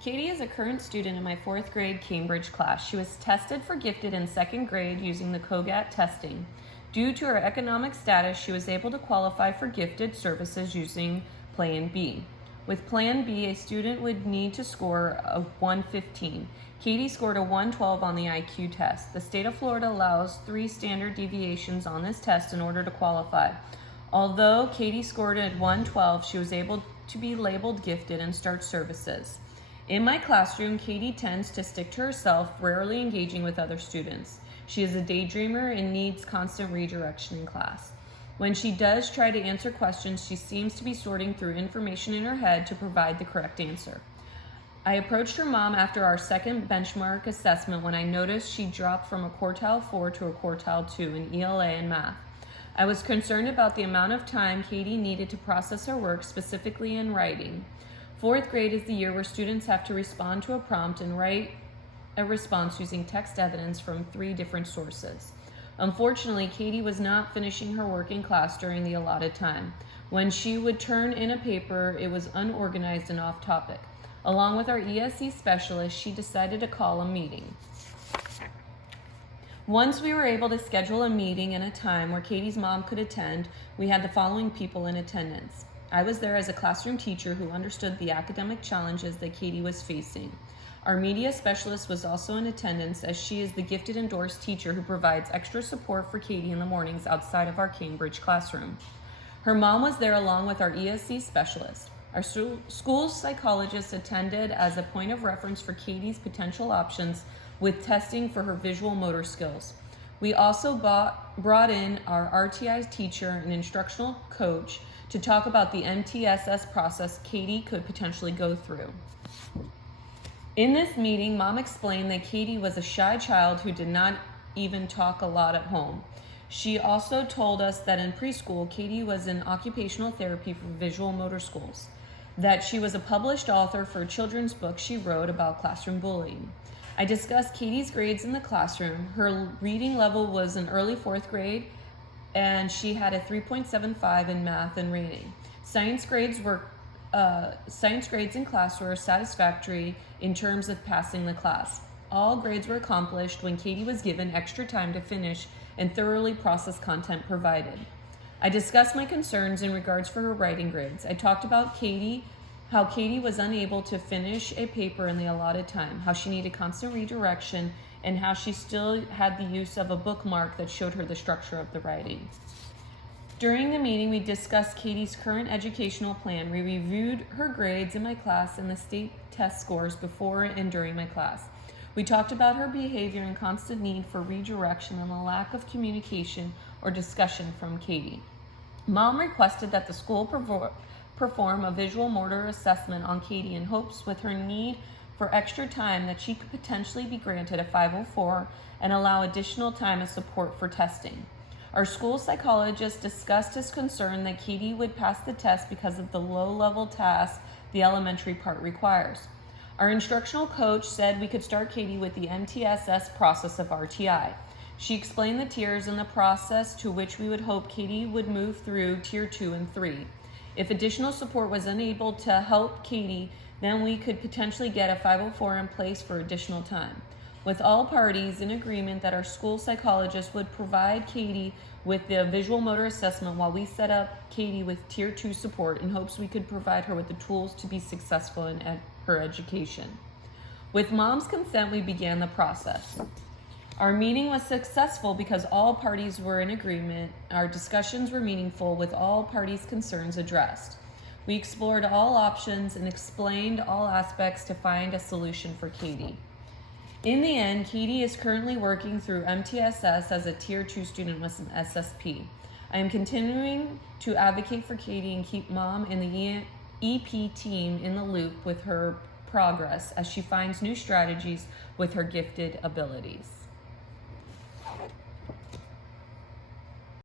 Katie is a current student in my 4th grade Cambridge class. She was tested for gifted in 2nd grade using the COGAT testing. Due to her economic status, she was able to qualify for gifted services using Plan B. With Plan B, a student would need to score a 115. Katie scored a 112 on the IQ test. The state of Florida allows 3 standard deviations on this test in order to qualify. Although Katie scored a 112, she was able to be labeled gifted and start services. In my classroom, Katie tends to stick to herself, rarely engaging with other students. She is a daydreamer and needs constant redirection in class. When she does try to answer questions, she seems to be sorting through information in her head to provide the correct answer. I approached her mom after our second benchmark assessment when I noticed she dropped from a quartile 4 to a quartile 2 in ELA and math. I was concerned about the amount of time Katie needed to process her work, specifically in writing. 4th grade is the year where students have to respond to a prompt and write a response using text evidence from 3 different sources. Unfortunately, Katie was not finishing her work in class during the allotted time. When she would turn in a paper, it was unorganized and off topic. Along with our ESE specialist, she decided to call a meeting. Once we were able to schedule a meeting and a time where Katie's mom could attend, we had the following people in attendance. I was there as a classroom teacher who understood the academic challenges that Katie was facing. Our media specialist was also in attendance, as she is the gifted endorsed teacher who provides extra support for Katie in the mornings outside of our Cambridge classroom. Her mom was there along with our ESE specialist. Our school psychologist attended as a point of reference for Katie's potential options with testing for her visual motor skills. We also brought in our RTI teacher and instructional coach to talk about the MTSS process Katie could potentially go through. In this meeting, Mom explained that Katie was a shy child who did not even talk a lot at home. She also told us that in preschool, Katie was in occupational therapy for visual motor schools, that she was a published author for a children's book she wrote about classroom bullying. I discussed Katie's grades in the classroom. Her reading level was in early 4th grade, and she had a 3.75 in math and reading. Science grades in class were satisfactory in terms of passing the class. All grades were accomplished when Katie was given extra time to finish and thoroughly process content provided. I discussed my concerns in regards for her writing grades. I talked about how Katie was unable to finish a paper in the allotted time, how she needed constant redirection, and how she still had the use of a bookmark that showed her the structure of the writing. During the meeting, we discussed Katie's current educational plan. We reviewed her grades in my class and the state test scores before and during my class. We talked about her behavior and constant need for redirection and the lack of communication or discussion from Katie. Mom requested that the school perform a visual motor assessment on Katie in hopes with her need for extra time that she could potentially be granted a 504 and allow additional time and support for testing. Our school psychologist discussed his concern that Katie would pass the test because of the low-level tasks the elementary part requires. Our instructional coach said we could start Katie with the MTSS process of RTI. She explained the tiers in the process to which we would hope Katie would move through tier 2 and 3. If additional support was unable to help Katie, then we could potentially get a 504 in place for additional time. With all parties in agreement that our school psychologist would provide Katie with the visual motor assessment while we set up Katie with tier 2 support in hopes we could provide her with the tools to be successful in her education. With Mom's consent, we began the process. Our meeting was successful because all parties were in agreement. Our discussions were meaningful with all parties' concerns addressed. We explored all options and explained all aspects to find a solution for Katie. In the end, Katie is currently working through MTSS as a tier 2 student with an SSP. I am continuing to advocate for Katie and keep Mom and the EP team in the loop with her progress as she finds new strategies with her gifted abilities.